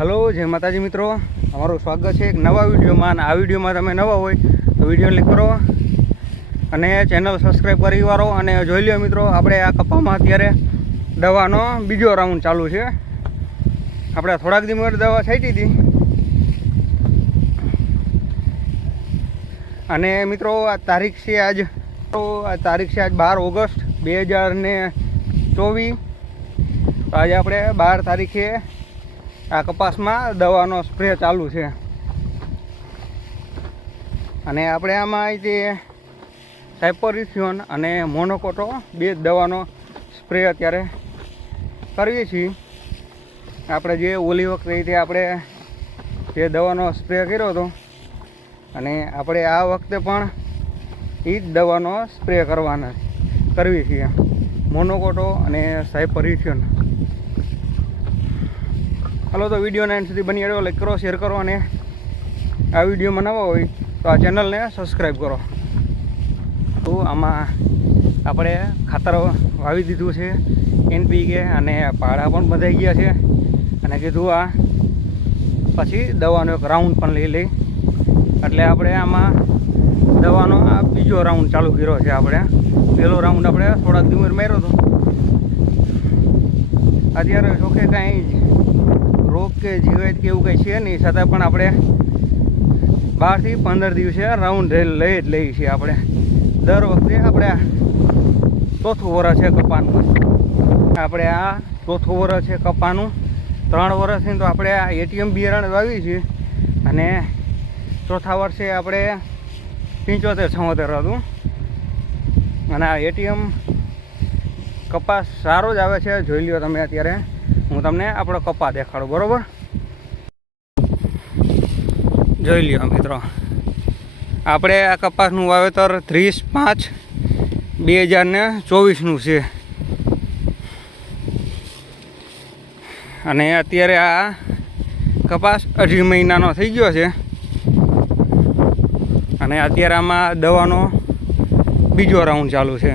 Hello जय माताजी मित्रों, अमरो स्वागत है एक नवा विडियो में। आ विडियो में तमे नवा हो तो विडियो क्लिक करो अने चेनल सब्सक्राइब करी वारो अने जोई लो मित्रों। आपणे आ कपामां अत्यारे दवानो बीजो राउंड चालू है। आपणे थोड़ाक दी में दवा छांटी थी अने मित्रों आ तारीख से आज 12 ऑगस्ट 2024। आज आपणे 12 तारीखे आ कपास में दवानो स्प्रे चालू है अने आपणे आमां जे साइपरिथ्योन अने मोनोकोटो बे दवानो स्प्रे अत्यारे करीए छीए। आपणे जे ओली वखते आपणे जे दवानो स्प्रे कर्यो हतो अने आपणे आ वखते पण ई ज दवानो स्प्रे करवी छीए, मोनोकोटो अने साइपरिथ्योन। हलो तो विडियो एंड सुधी बनी रहो, लाइक करो, शेर करो अने आ विडियो में नवा होय तो आ चेनल ने सब्सक्राइब करो। तो आमां आपणे खातर वावी दीधुं छे NPK अने पाड़ा पण बधाई गया छे अने कीधुं आ पछी दवानो एक राउंड पण लई लई एटले आपणे आमां दवानो आ बीजो राउंड चालू कर्यो छे। आपणे पहेलो राउंड आपणे थोड़ा दिवस मार्यो तो अत्यारे जोके कांई रोग के जीवात के एवं कहीं है नहीं, छतां पण आपणे 12 થી 15 दिवसे राउंड लई ज लई छे। आपणे दर वखते आपणे चौथुं वरस है कपाનું। आपणे आ चौथुं वरस है कपाનું। 3 वर्षथी तो आपणे आ ATM बियारण वावी छे अने चौथा वर्षे आपणे 75-76 हतुं अने आ ATM कपास सारो ज आवे छे। जोई ल्यो तमे अत्यारे हूँ तमने आपणो कपा देखाड़ू, बराबर। जोई ल्यो मित्रों, आपणे आ कपासनुं वावेतर 30/5/2024 छे अने अत्यारे आ कपास 2.5 महीनानो थई गयो छे अने अत्यारे आमां दवानो बीजो राउंड चालू छे।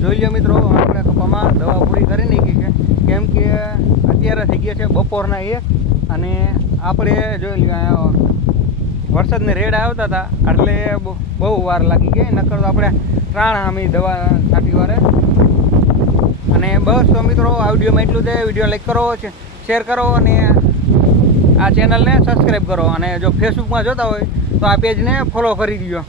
જોઈ લ્યો મિત્રો, આપણે કપામાં દવા પૂરી કરી નાખી છે કેમ કે અત્યારે થઈ ગયા છે બપોરના 1 અને આપણે જોઈ લ્યો વરસાદને રેડ આવતા હતા એટલે બહુ વાર લાગી ગઈ, નકર તો આપણે ત્રણ આમી દવા છાંટી વારે। અને બસ તો મિત્રો આ વિડીયોમાં એટલું છે। વિડીયો લાઈક કરો, શેર કરો અને આ ચેનલને સબસ્ક્રાઈબ કરો અને જો ફેસબુકમાં જોતા હોય તો આ પેજને ફોલો કરી દો।